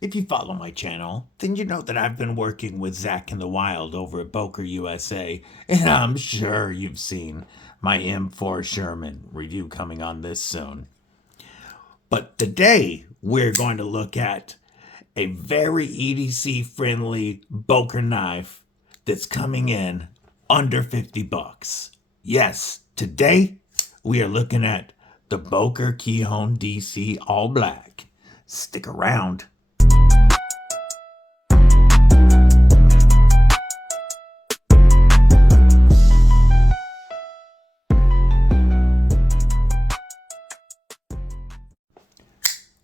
If you follow my channel, then you know that I've been working with Zach in the Wild over at Boker USA, and I'm sure you've seen my M4 Sherman review coming on this soon. But today, we're going to look at a very EDC friendly Boker knife that's coming in under 50 bucks. Yes, today we are looking at the Boker Kihon DC All Black. Stick around.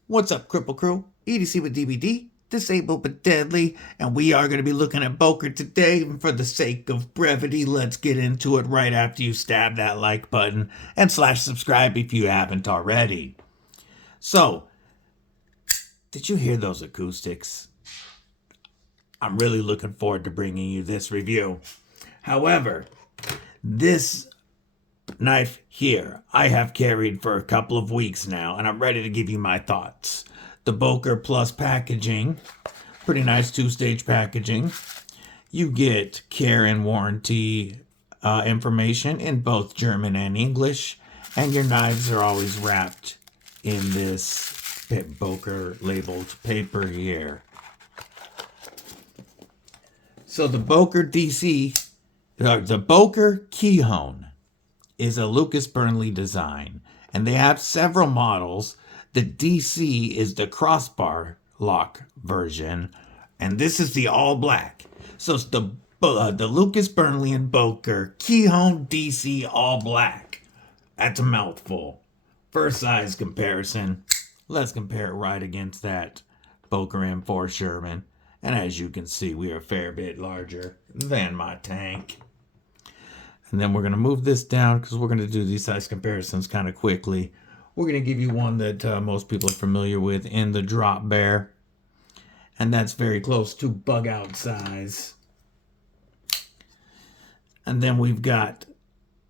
What's up, Kripple Krew? EDC with DBD, disabled but deadly, and we are going to be looking at Boker today. And for the sake of brevity, let's get into it right after you stab that like button and /subscribe if you haven't already. So, did you hear those acoustics? I'm really looking forward to bringing you this review. However, this knife here I have carried for a couple of weeks now, and I'm ready to give you my thoughts. The Boker Plus packaging, pretty nice two-stage packaging. You get care and warranty information in both German and English, and your knives are always wrapped in this Boker labeled paper here. So the Boker the Boker Kihon is a Lucas Burnley design, and they have several models. The DC is the crossbar lock version, and this is the all black. So it's the Lucas Burnley and Boker Kihon DC all black. That's a mouthful. First size comparison. Let's compare it right against that Boker M4 Sherman. And as you can see, we are a fair bit larger than my tank. And then we're going to move this down because we're going to do these size comparisons kind of quickly. We're going to give you one that most people are familiar with in the Drop Bear. And that's very close to Bugout size. And then we've got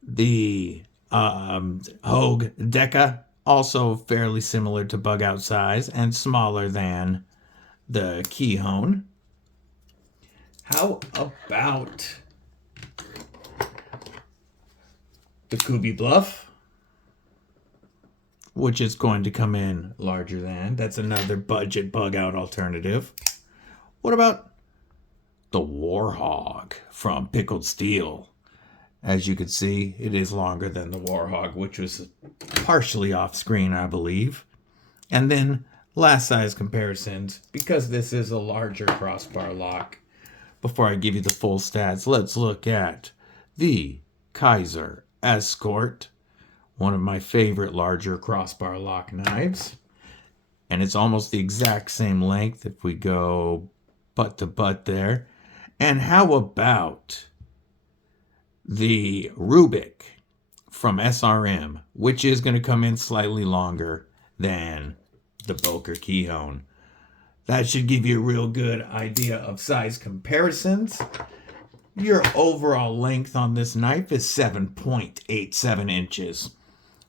the Hogue Deca, also fairly similar to Bugout size and smaller than the Kihon. How about the Kubi Bluff, which is going to come in larger than. That's another budget Bugout alternative. What about the Warhog from Pickled Steel? As you can see, it is longer than the Warhog, which was partially off screen, I believe. And then last size comparisons, because this is a larger crossbar lock. Before I give you the full stats, let's look at the Kaiser Escort, one of my favorite larger crossbar lock knives, and it's almost the exact same length if we go butt to butt there. And how about the Rubik from SRM, which is going to come in slightly longer than the Boker Kihon? That should give you a real good idea of size comparisons. Your overall length on this knife is 7.87 inches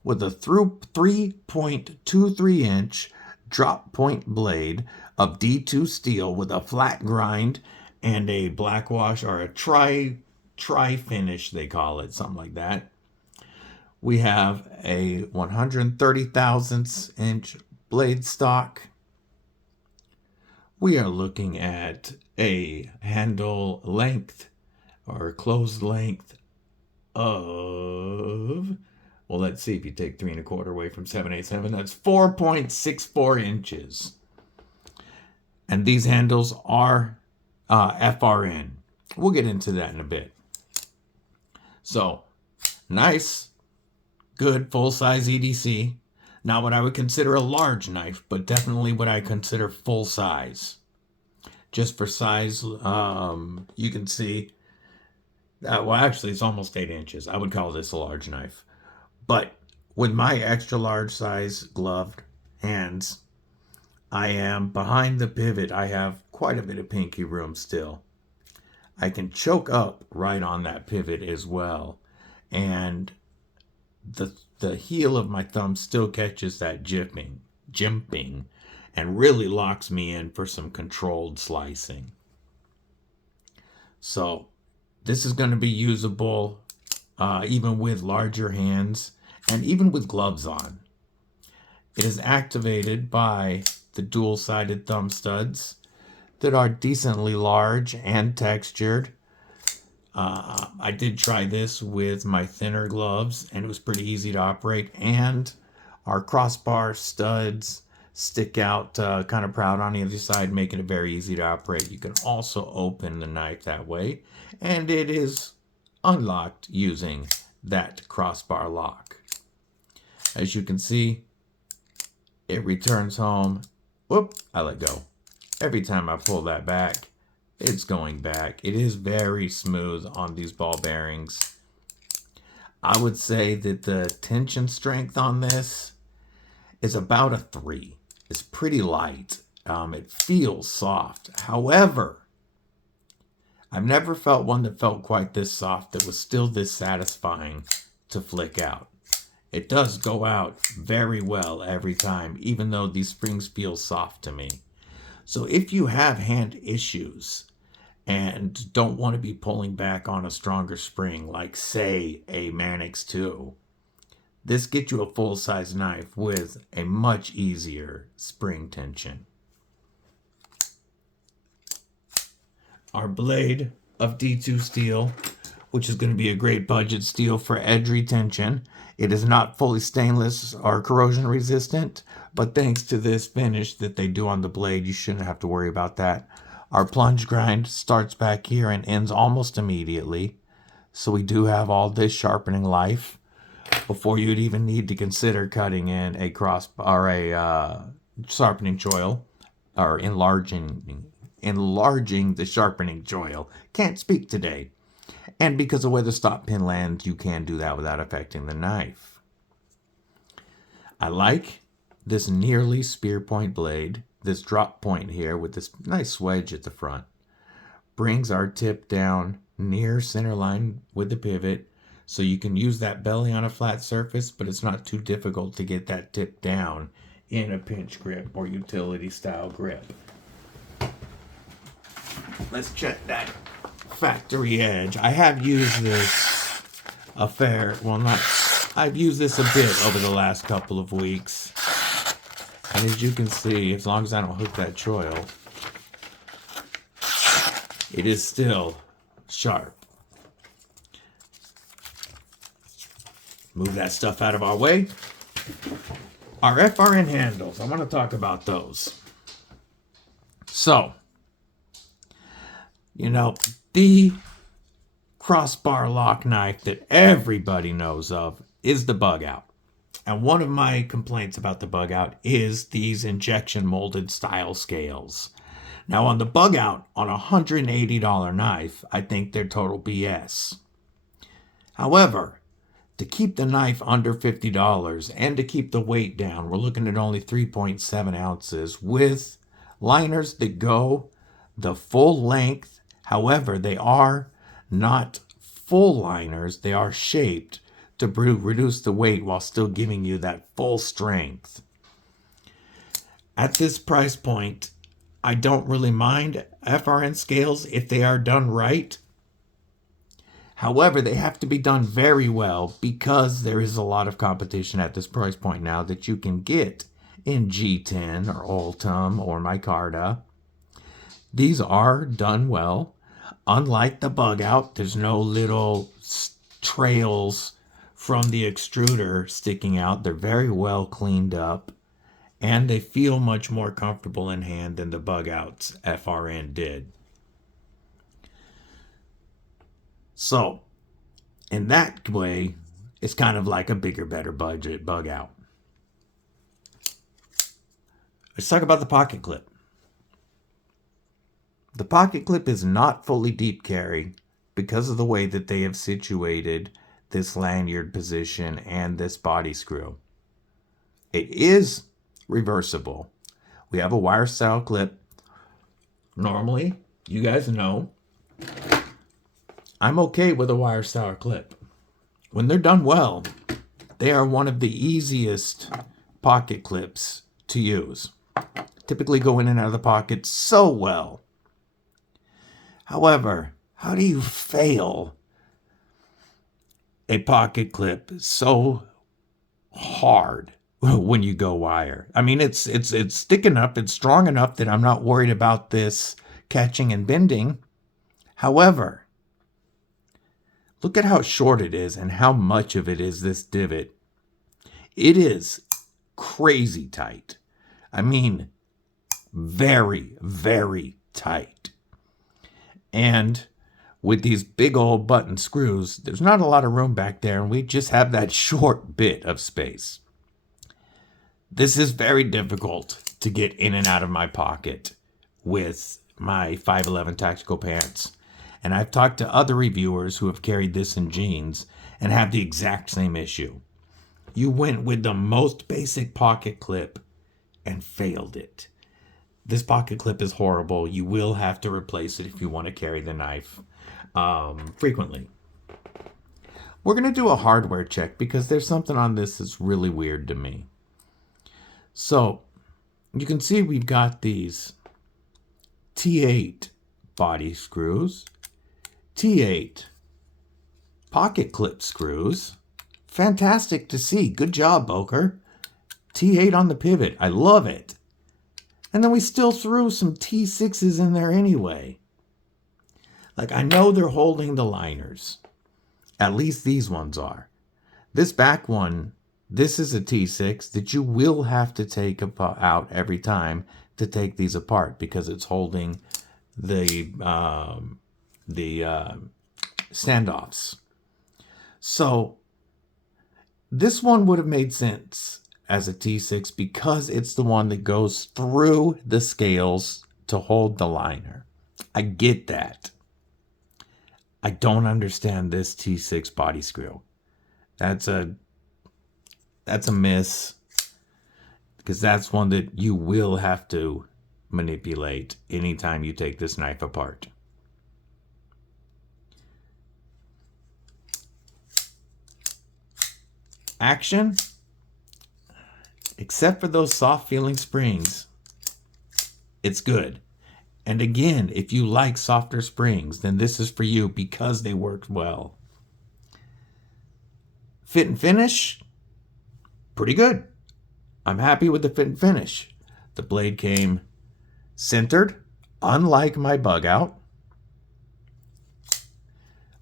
with a 3.23 inch drop point blade of D2 steel with a flat grind and a black wash, or a tri finish they call it, something like that. We have a 130 thousandths inch blade stock. We are looking at a handle length or closed length of, well, let's see, if you take 3 1/4 away from 787, that's 4.64 inches. And these handles are FRN. We'll get into that in a bit. So, nice, good, full-size EDC. Not what I would consider a large knife, but definitely what I consider full size. Just for size, you can see, well, actually, it's almost 8 inches. I would call this a large knife. But with my extra large size gloved hands, I am behind the pivot. I have quite a bit of pinky room still. I can choke up right on that pivot as well. And the heel of my thumb still catches that jimping. and really locks me in for some controlled slicing. So this is going to be usable even with larger hands and even with gloves on. It is activated by the dual-sided thumb studs that are decently large and textured. I did try this with my thinner gloves, and it was pretty easy to operate. And our crossbar studs stick out kind of proud on the other side, making it very easy to operate. You can also open the knife that way, and it is unlocked using that crossbar lock. As you can see, it returns home. Whoop, I let go. Every time I pull that back, it's going back. It is very smooth on these ball bearings. I would say that the tension strength on this is about a 3. It's pretty light. It feels soft. However, I've never felt one that felt quite this soft that was still this satisfying to flick out. It does go out very well every time, even though these springs feel soft to me. So if you have hand issues and don't want to be pulling back on a stronger spring, like say a Manix 2, this gets you a full-size knife with a much easier spring tension. Our blade of D2 steel, which is going to be a great budget steel for edge retention. It is not fully stainless or corrosion resistant, but thanks to this finish that they do on the blade, you shouldn't have to worry about that. Our plunge grind starts back here and ends almost immediately. So we do have all this sharpening life before you'd even need to consider cutting in a cross or a sharpening choil or enlarging the sharpening choil. Can't speak today. And because of where the stop pin lands, you can do that without affecting the knife. I like this nearly spear point blade. This drop point here with this nice wedge at the front brings our tip down near center line with the pivot, so you can use that belly on a flat surface, but it's not too difficult to get that tip down in a pinch grip or utility style grip. Let's check that factory edge. I have used this I've used this a bit over the last couple of weeks. And as you can see, as long as I don't hook that choil, it is still sharp. Move that stuff out of our way. Our FRN handles, I want to talk about those. So, the crossbar lock knife that everybody knows of is the Bugout. And one of my complaints about the Bugout is these injection molded style scales. Now on the Bugout, on a $180 knife, I think they're total BS. However, to keep the knife under $50 and to keep the weight down, we're looking at only 3.7 ounces with liners that go the full length. However, they are not full liners. They are shaped to reduce the weight while still giving you that full strength. At this price point, I don't really mind FRN scales if they are done right. However, they have to be done very well because there is a lot of competition at this price point now that you can get in G10 or Ultim or Micarta. These are done well. Unlike the Bugout, there's no little trails from the extruder sticking out. They're very well cleaned up, and they feel much more comfortable in hand than the Bugout's FRN did. So, in that way, it's kind of like a bigger, better budget Bugout. Let's talk about the pocket clip. The pocket clip is not fully deep carry because of the way that they have situated this lanyard position and this body screw. It is reversible. We have a wire style clip. Normally, you guys know, I'm okay with a wire style clip. When they're done well, they are one of the easiest pocket clips to use. typically go in and out of the pocket so well. However, how do you fail a pocket clip so hard when you go wire? I mean, it's thick enough, it's strong enough that I'm not worried about this catching and bending. However, look at how short it is and how much of it is this divot. It is crazy tight. I mean, very, very tight. And with these big old button screws, there's not a lot of room back there, and we just have that short bit of space. This is very difficult to get in and out of my pocket with my 511 tactical pants. And I've talked to other reviewers who have carried this in jeans and have the exact same issue. You went with the most basic pocket clip and failed it. This pocket clip is horrible. You will have to replace it if you want to carry the knife frequently. We're going to do a hardware check because there's something on this that's really weird to me. So you can see we've got these T8 body screws, T8 pocket clip screws. Fantastic to see. Good job, Boker. T8 on the pivot. I love it. And then we still threw some T6s in there anyway. Like, I know they're holding the liners. At least these ones are. This back one, this is a T6 that you will have to take out every time to take these apart because it's holding the standoffs. So this one would have made sense as a T6 because it's the one that goes through the scales to hold the liner. I get that. I don't understand this T6 body screw. That's a miss, because that's one that you will have to manipulate anytime you take this knife apart. Action, except for those soft feeling springs, it's good. And again, if you like softer springs, then this is for you because they worked well. Fit and finish, pretty good. I'm happy with the fit and finish. The blade came centered, unlike my Bugout.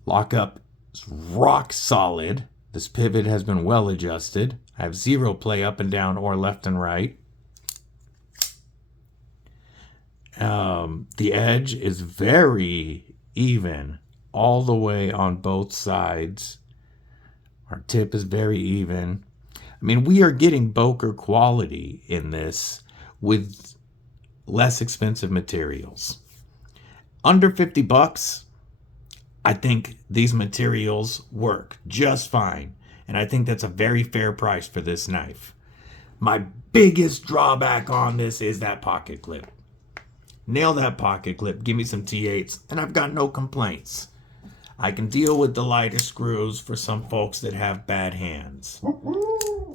Lockup is rock solid. This pivot has been well adjusted. I have zero play up and down or left and right. The edge is very even all the way on both sides. Our tip is very even. I mean, we are getting Boker quality in this with less expensive materials. Under $50, I think these materials work just fine. And I think that's a very fair price for this knife. My biggest drawback on this is that pocket clip. Nail that pocket clip, give me some T8s, and I've got no complaints. I can deal with the lighter screws for some folks that have bad hands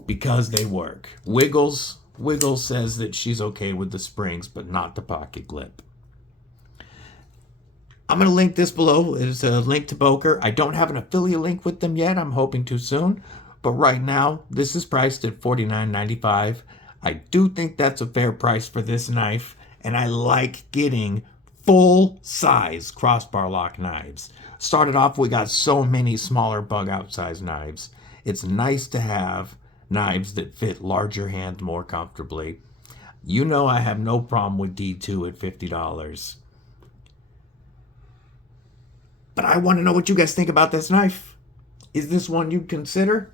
because they work. Wiggles says that she's okay with the springs, but not the pocket clip. I'm going to link this below. It's a link to Boker. I don't have an affiliate link with them yet. I'm hoping to soon. But right now, this is priced at $49.95. I do think that's a fair price for this knife. And I like getting full-size crossbar lock knives. Started off, we got so many smaller Bugout size knives. It's nice to have knives that fit larger hands more comfortably. You know I have no problem with D2 at $50. But I want to know what you guys think about this knife. Is this one you'd consider?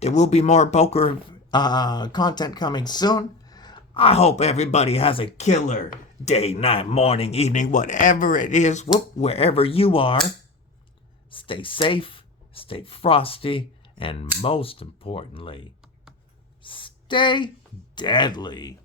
There will be more Boker content coming soon. I hope everybody has a killer day, night, morning, evening, whatever it is, wherever you are. Stay safe, stay frosty, and most importantly, stay deadly.